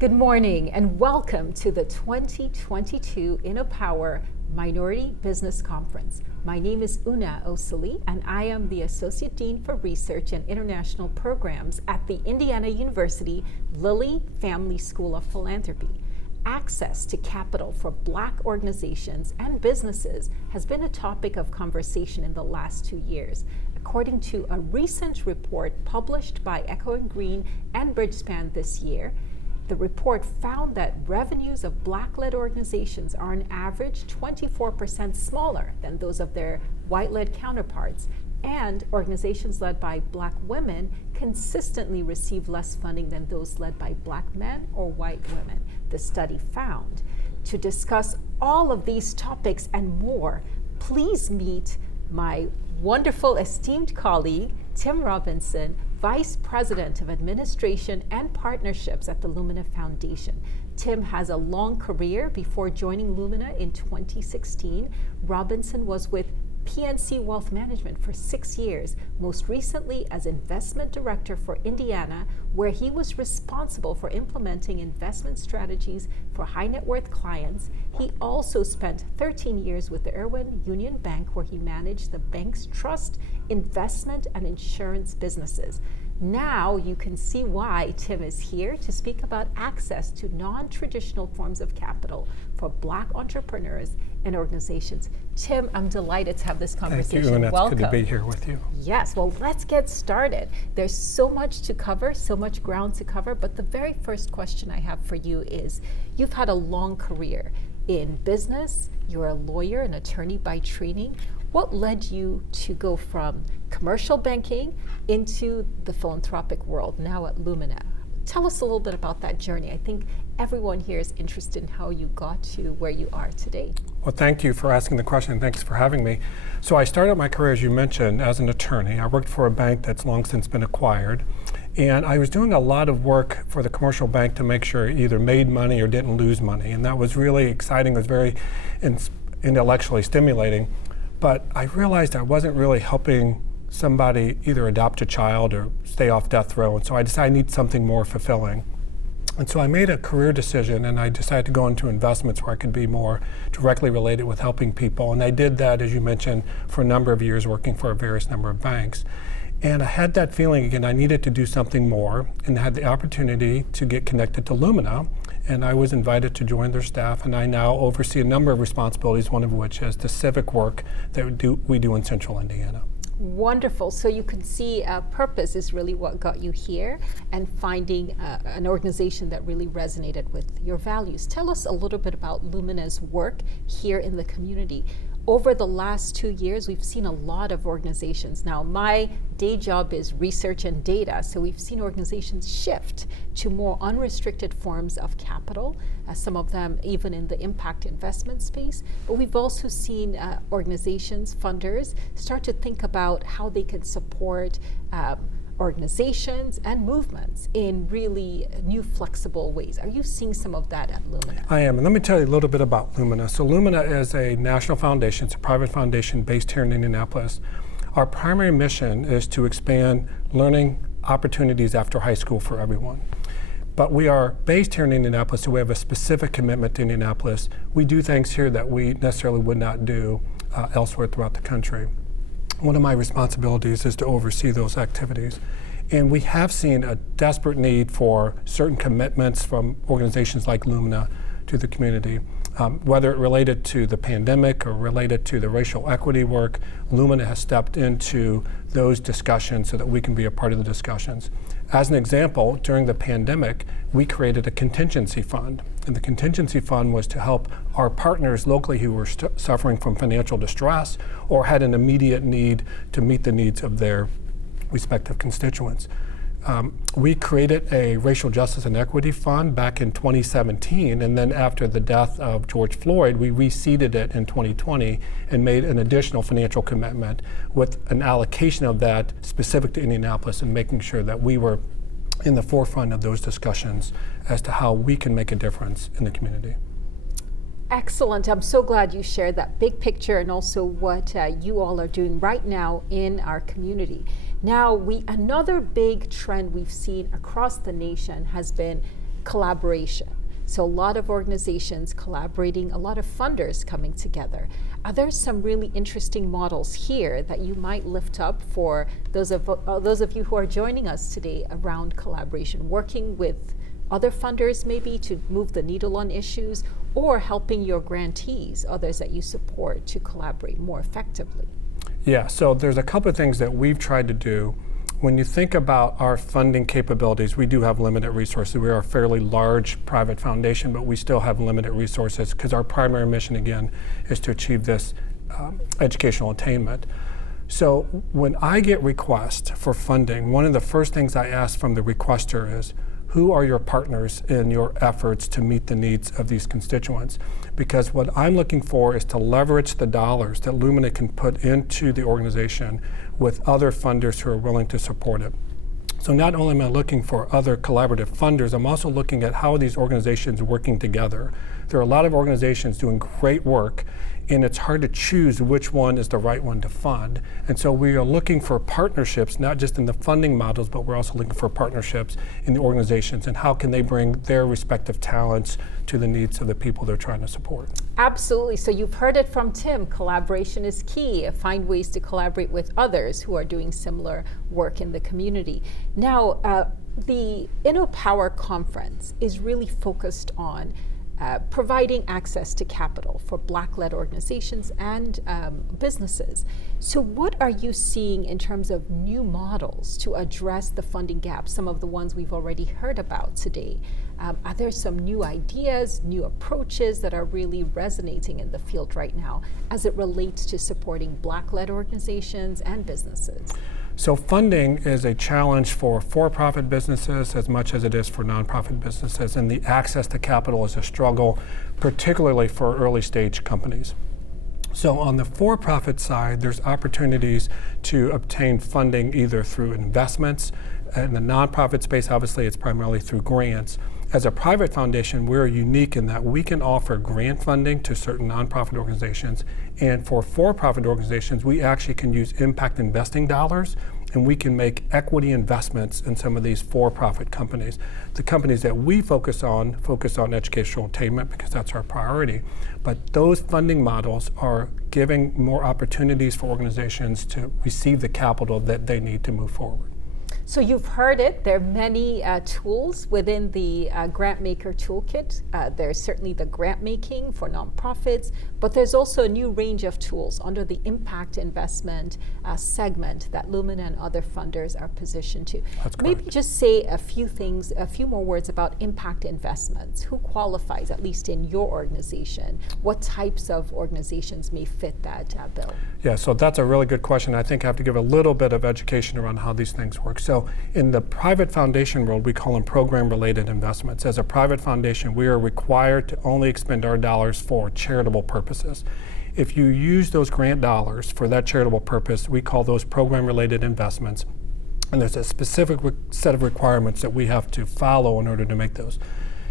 Good morning and welcome to the 2022 InnoPower Minority Business Conference. My name is Una Osili and I am the Associate Dean for Research and International Programs at the Indiana University Lilly Family School of Philanthropy. Access to capital for Black organizations and businesses has been a topic of conversation in the last 2 years. According to a recent report published by Echoing Green and Bridgespan this year, the report found that revenues of Black-led organizations are on average 24% smaller than those of their white-led counterparts, and organizations led by Black women consistently receive less funding than those led by Black men or white women, the study found. To discuss all of these topics and more, please meet my wonderful esteemed colleague, Tim Robinson, Vice President of Administration and Partnerships at the Lumina Foundation. Tim has a long career. Before joining Lumina in 2016, Robinson was with PNC Wealth Management for 6 years, most recently as Investment Director for Indiana, where he was responsible for implementing investment strategies for high net worth clients. He also spent 13 years with the Irwin Union Bank, where he managed the bank's trust, investment, and insurance businesses. Now you can see why Tim is here to speak about access to non-traditional forms of capital for Black entrepreneurs and organizations. Tim, I'm delighted to have this conversation. Thank you, and welcome. It's good to be here with you. Yes, well, let's get started. There's so much to cover, so much ground to cover, but the very first question I have for you is, you've had a long career in business, you're a lawyer, an attorney by training. What led you to go from commercial banking into the philanthropic world, now at Lumina? Tell us a little bit about that journey. I think everyone here is interested in how you got to where you are today. Well, thank you for asking the question, and thanks for having me. So I started my career, as you mentioned, as an attorney. I worked for a bank that's long since been acquired, and I was doing a lot of work for the commercial bank to make sure it either made money or didn't lose money, and that was really exciting. It was very intellectually stimulating, but I realized I wasn't really helping somebody either adopt a child or stay off death row, and so I decided I need something more fulfilling. And so I made a career decision, and I decided to go into investments where I could be more directly related with helping people. And I did that, as you mentioned, for a number of years, working for a various number of banks. And I had that feeling again, I needed to do something more, and had the opportunity to get connected to Lumina. And I was invited to join their staff, and I now oversee a number of responsibilities, one of which is the civic work that we do in Central Indiana. Wonderful. So you can see purpose is really what got you here, and finding an organization that really resonated with your values. Tell us a little bit about Lumina's work here in the community. Over the last 2 years, we've seen a lot of organizations. Now, my day job is research and data, so we've seen organizations shift to more unrestricted forms of capital, some of them even in the impact investment space. But we've also seen organizations, funders, start to think about how they can support organizations and movements in really new, flexible ways. Are you seeing some of that at Lumina? I am, and let me tell you a little bit about Lumina. So Lumina is a national foundation. It's a private foundation based here in Indianapolis. Our primary mission is to expand learning opportunities after high school for everyone. But we are based here in Indianapolis, so we have a specific commitment to Indianapolis. We do things here that we necessarily would not do elsewhere throughout the country. One of my responsibilities is to oversee those activities. And we have seen a desperate need for certain commitments from organizations like Lumina to the community. Whether it related to the pandemic or related to the racial equity work, Lumina has stepped into those discussions so that we can be a part of the discussions. As an example, during the pandemic, we created a contingency fund. And the contingency fund was to help our partners locally who were suffering from financial distress or had an immediate need to meet the needs of their respective constituents. We created a racial justice and equity fund back in 2017, and then after the death of George Floyd, we reseeded it in 2020 and made an additional financial commitment with an allocation of that specific to Indianapolis, and making sure that we were in the forefront of those discussions as to how we can make a difference in the community. Excellent. I'm so glad you shared that big picture and also what you all are doing right now in our community. Now, another big trend we've seen across the nation has been collaboration. So a lot of organizations collaborating, a lot of funders coming together. Are there some really interesting models here that you might lift up for those of you who are joining us today around collaboration, working with other funders maybe to move the needle on issues, or helping your grantees, others that you support, to collaborate more effectively? Yeah, so there's a couple of things that we've tried to do. When you think about our funding capabilities, we do have limited resources. We are a fairly large private foundation, but we still have limited resources because our primary mission, again, is to achieve this educational attainment. So when I get requests for funding, one of the first things I ask from the requester is, who are your partners in your efforts to meet the needs of these constituents? Because what I'm looking for is to leverage the dollars that Lumina can put into the organization with other funders who are willing to support it. So not only am I looking for other collaborative funders, I'm also looking at how are these organizations working together. There are a lot of organizations doing great work, and it's hard to choose which one is the right one to fund. And so we are looking for partnerships, not just in the funding models, but we're also looking for partnerships in the organizations and how can they bring their respective talents to the needs of the people they're trying to support. Absolutely. So you've heard it from Tim. Collaboration is key. Find ways to collaborate with others who are doing similar work in the community. Now, the InnoPower conference is really focused on providing access to capital for Black-led organizations and businesses. So what are you seeing in terms of new models to address the funding gaps, some of the ones we've already heard about today? Are there some new ideas, new approaches that are really resonating in the field right now as it relates to supporting Black-led organizations and businesses? So funding is a challenge for-profit businesses as much as it is for nonprofit businesses, and the access to capital is a struggle, particularly for early stage companies. So on the for-profit side, there's opportunities to obtain funding either through investments. In the nonprofit space, obviously, it's primarily through grants. As a private foundation, we're unique in that we can offer grant funding to certain nonprofit organizations, and for-profit organizations, we actually can use impact investing dollars, and we can make equity investments in some of these for-profit companies. The companies that we focus on educational attainment because that's our priority, but those funding models are giving more opportunities for organizations to receive the capital that they need to move forward. So you've heard it, there are many tools within the grant maker toolkit. There's certainly the grant making for nonprofits, but there's also a new range of tools under the impact investment segment that Lumina and other funders are positioned to. That's correct. Maybe just say a few more words about impact investments. Who qualifies, at least in your organization? What types of organizations may fit that bill? Yeah, so that's a really good question. I think I have to give a little bit of education around how these things work. So in the private foundation world, we call them program-related investments. As a private foundation, we are required to only expend our dollars for charitable purposes. If you use those grant dollars for that charitable purpose, we call those program-related investments. And there's a specific set of requirements that we have to follow in order to make those.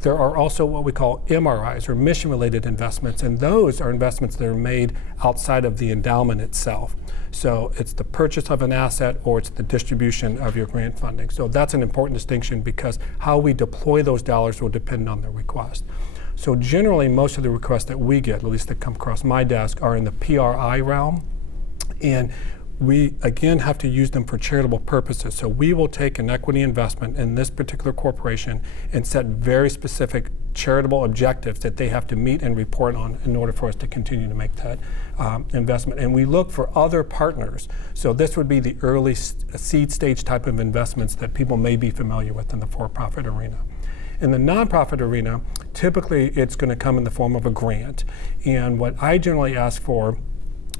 There are also what we call MRIs, or mission-related investments, and those are investments that are made outside of the endowment itself. So it's the purchase of an asset or it's the distribution of your grant funding. So that's an important distinction because how we deploy those dollars will depend on the request. So generally, most of the requests that we get, at least that come across my desk, are in the PRI realm. And we, again, have to use them for charitable purposes. So we will take an equity investment in this particular corporation and set very specific charitable objectives that they have to meet and report on in order for us to continue to make that investment. And we look for other partners. So this would be the early seed stage type of investments that people may be familiar with in the for-profit arena. In the nonprofit arena, typically it's going to come in the form of a grant. And what I generally ask for,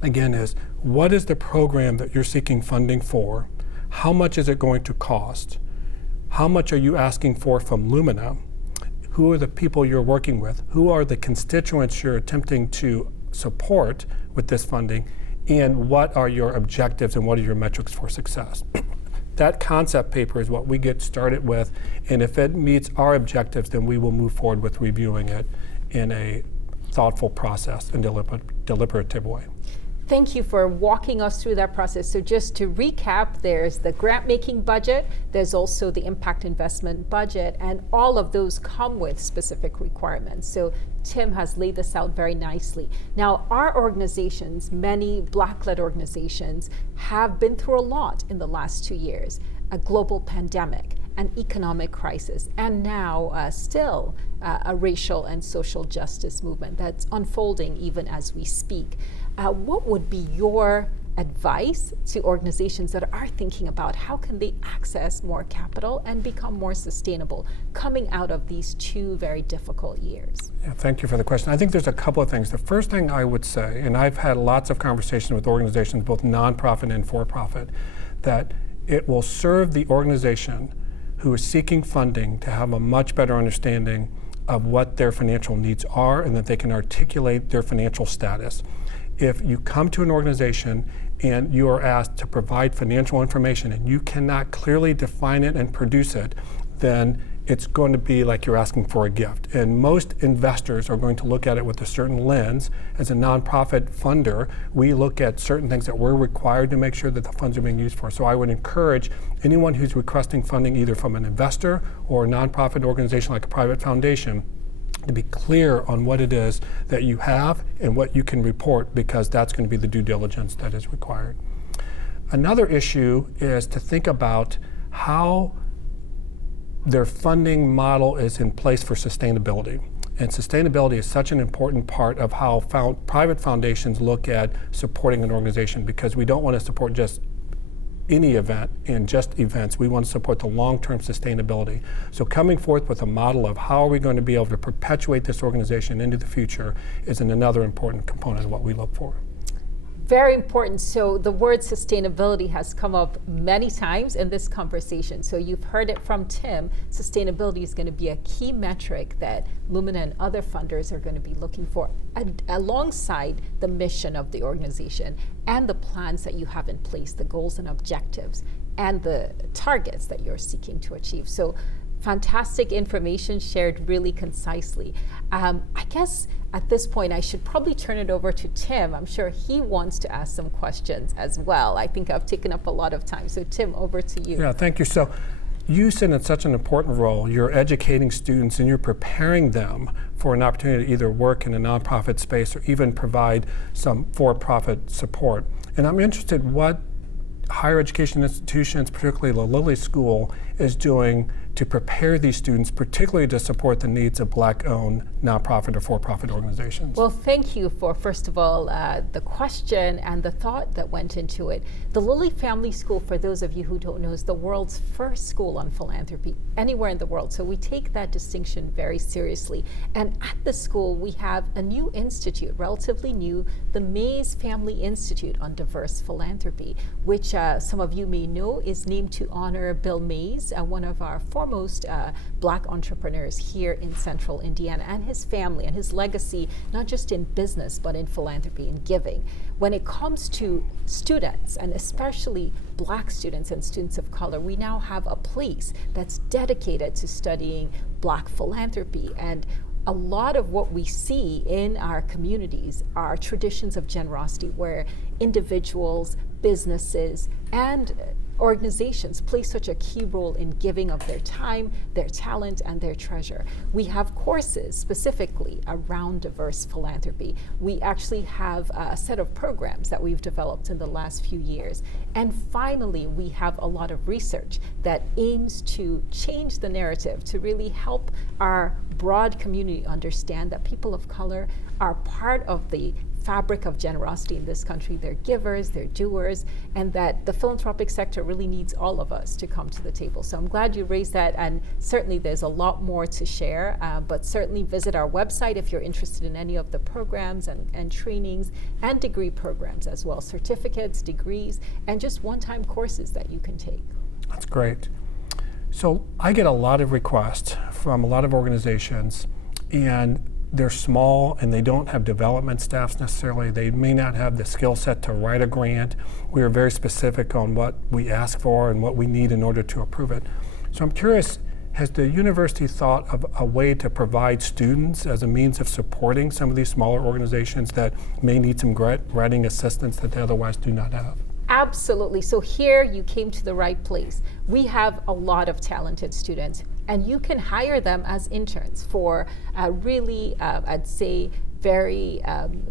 again, is what is the program that you're seeking funding for? How much is it going to cost? How much are you asking for from Lumina? Who are the people you're working with? Who are the constituents you're attempting to support with this funding? And what are your objectives and what are your metrics for success? That concept paper is what we get started with, and if it meets our objectives, then we will move forward with reviewing it in a thoughtful process and deliberative way. Thank you for walking us through that process. So just to recap, there's the grant making budget, there's also the impact investment budget, and all of those come with specific requirements. So Tim has laid this out very nicely. Now, our organizations, many Black-led organizations, have been through a lot in the last 2 years. A global pandemic, an economic crisis, and now still a racial and social justice movement that's unfolding even as we speak. What would be your advice to organizations that are thinking about how can they access more capital and become more sustainable coming out of these 2 very difficult years? Yeah, thank you for the question. I think there's a couple of things. The first thing I would say, and I've had lots of conversations with organizations, both nonprofit and for-profit, that it will serve the organization who is seeking funding to have a much better understanding of what their financial needs are and that they can articulate their financial status. If you come to an organization and you are asked to provide financial information and you cannot clearly define it and produce it, then it's going to be like you're asking for a gift. And most investors are going to look at it with a certain lens. As a nonprofit funder, we look at certain things that we're required to make sure that the funds are being used for. So I would encourage anyone who's requesting funding either from an investor or a nonprofit organization like a private foundation to be clear on what it is that you have and what you can report, because that's going to be the due diligence that is required. Another issue is to think about how their funding model is in place for sustainability. And sustainability is such an important part of how private foundations look at supporting an organization, because we don't want to support just any event and just events. We want to support the long-term sustainability. So coming forth with a model of how are we going to be able to perpetuate this organization into the future is another important component of what we look for. Very important. So the word sustainability has come up many times in this conversation. So you've heard it from Tim. Sustainability is going to be a key metric that Lumina and other funders are going to be looking for alongside the mission of the organization and the plans that you have in place, the goals and objectives and the targets that you're seeking to achieve. So fantastic information shared really concisely. I guess at this point, I should probably turn it over to Tim. I'm sure he wants to ask some questions as well. I think I've taken up a lot of time. So Tim, over to you. Yeah, thank you. So you sit in such an important role. You're educating students and you're preparing them for an opportunity to either work in a nonprofit space or even provide some for-profit support. And I'm interested what higher education institutions, particularly the Lilly School, is doing to prepare these students, particularly to support the needs of Black-owned nonprofit or for-profit organizations. Well, thank you for, first of all, the question and the thought that went into it. The Lilly Family School, for those of you who don't know, is the world's first school on philanthropy anywhere in the world. So we take that distinction very seriously. And at the school, we have a new institute, relatively new, the Mays Family Institute on Diverse Philanthropy, which some of you may know is named to honor Bill Mays, one of our foremost Black entrepreneurs here in Central Indiana, and his family and his legacy, not just in business, but in philanthropy and giving. When it comes to students, and especially Black students and students of color, we now have a place that's dedicated to studying Black philanthropy. And a lot of what we see in our communities are traditions of generosity where individuals, businesses, and organizations play such a key role in giving of their time, their talent, and their treasure. We have courses specifically around diverse philanthropy. We actually have a set of programs that we've developed in the last few years. And finally, we have a lot of research that aims to change the narrative, to really help our broad community understand that people of color are part of the fabric of generosity in this country. They're givers, they're doers, and that the philanthropic sector really needs all of us to come to the table. So I'm glad you raised that, and certainly there's a lot more to share, but certainly visit our website if you're interested in any of the programs and trainings and degree programs as well, certificates, degrees, and just one-time courses that you can take. That's great. So I get a lot of requests from a lot of organizations, and they're small and they don't have development staffs necessarily. They may not have the skill set to write a grant. We are very specific on what we ask for and what we need in order to approve it. So I'm curious, has the university thought of a way to provide students as a means of supporting some of these smaller organizations that may need some granting assistance that they otherwise do not have? Absolutely. So here you came to the right place. We have a lot of talented students, and you can hire them as interns for really, I'd say, very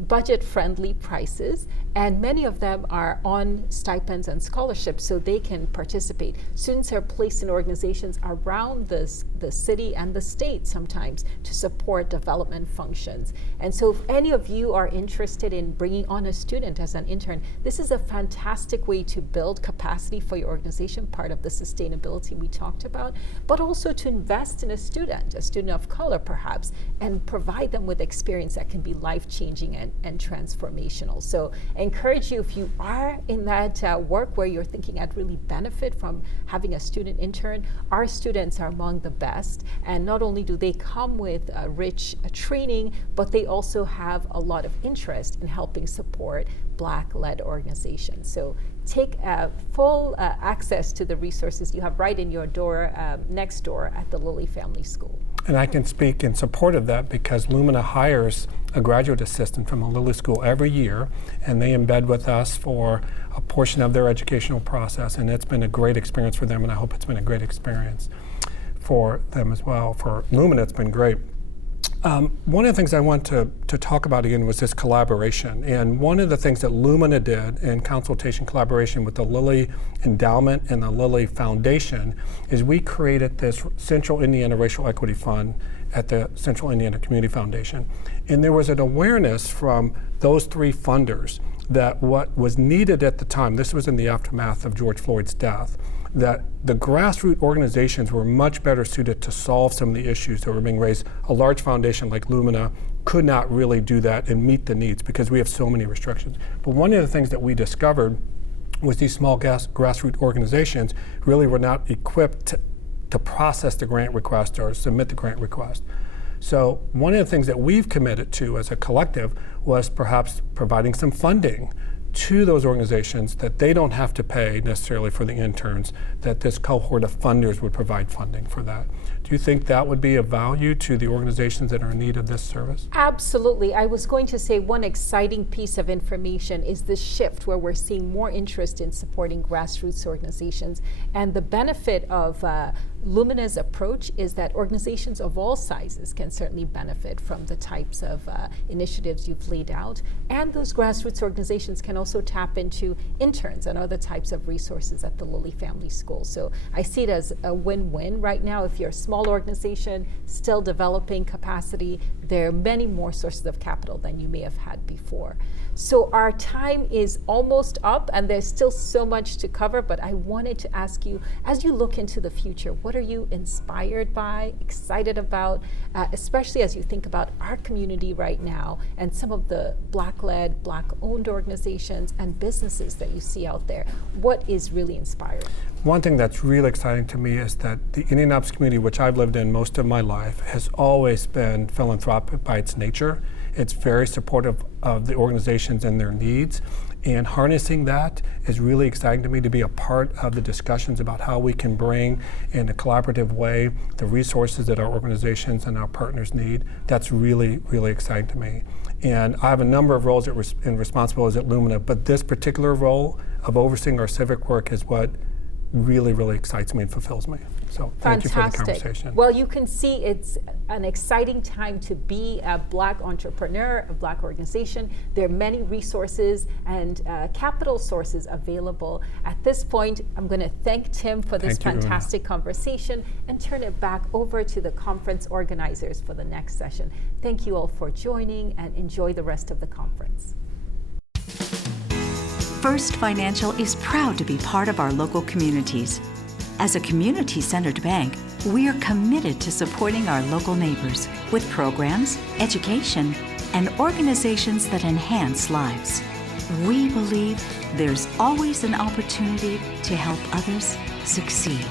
budget-friendly prices, and many of them are on stipends and scholarships, so they can participate. Students are placed in organizations around the city and the state sometimes to support development functions. And so if any of you are interested in bringing on a student as an intern, this is a fantastic way to build capacity for your organization, part of the sustainability we talked about, but also to invest in a student of color perhaps, and provide them with experience that can be life-changing and transformational. So I encourage you, if you are in that work where you're thinking I'd really benefit from having a student intern, our students are among the best, and not only do they come with rich training, but they also have a lot of interest in helping support Black-led organizations. So take full access to the resources you have right in your door, next door at the Lilly Family School. And I can speak in support of that because Lumina hires a graduate assistant from a Lilly school every year, and they embed with us for a portion of their educational process, and it's been a great experience for them, and I hope it's been a great experience for them as well. For Lumina, it's been great. One of the things I want to talk about again was this collaboration. And one of the things that Lumina did in consultation collaboration with the Lilly Endowment and the Lilly Foundation is we created this Central Indiana Racial Equity Fund at the Central Indiana Community Foundation. And there was an awareness from those three funders that what was needed at the time, this was in the aftermath of George Floyd's death, that the grassroots organizations were much better suited to solve some of the issues that were being raised. A large foundation like Lumina could not really do that and meet the needs because we have so many restrictions. But one of the things that we discovered was these small grassroots organizations really were not equipped to process the grant request or submit the grant request. So one of the things that we've committed to as a collective was perhaps providing some funding to those organizations that they don't have to pay necessarily for the interns, that this cohort of funders would provide funding for that. Do you think that would be of value to the organizations that are in need of this service? Absolutely. I was going to say one exciting piece of information is this shift where we're seeing more interest in supporting grassroots organizations. And the benefit of Lumina's approach is that organizations of all sizes can certainly benefit from the types of initiatives you've laid out. And those grassroots organizations can also tap into interns and other types of resources at the Lilly Family School. So I see it as a win-win right now. If you're a small organization still developing capacity, there are many more sources of capital than you may have had before. So our time is almost up, and there's still so much to cover, but I wanted to ask you, as you look into the future, what are you inspired by, excited about, especially as you think about our community right now and some of the Black-led, Black-owned organizations and businesses that you see out there? What is really inspiring? One thing that's really exciting to me is that the Indianapolis community, which I've lived in most of my life, has always been philanthropic by its nature. It's very supportive of the organizations and their needs. And harnessing that is really exciting to me, to be a part of the discussions about how we can bring in a collaborative way the resources that our organizations and our partners need. That's really, really exciting to me. And I have a number of roles and responsibilities at Lumina, but this particular role of overseeing our civic work is what really, really excites me and fulfills me. So thank you for the conversation. Well, you can see it's an exciting time to be a Black entrepreneur, a Black organization. There are many resources and capital sources available. At this point, I'm going to thank Tim for this fantastic conversation and turn it back over to the conference organizers for the next session. Thank you all for joining, and enjoy the rest of the conference. First Financial is proud to be part of our local communities. As a community-centered bank, we are committed to supporting our local neighbors with programs, education, and organizations that enhance lives. We believe there's always an opportunity to help others succeed.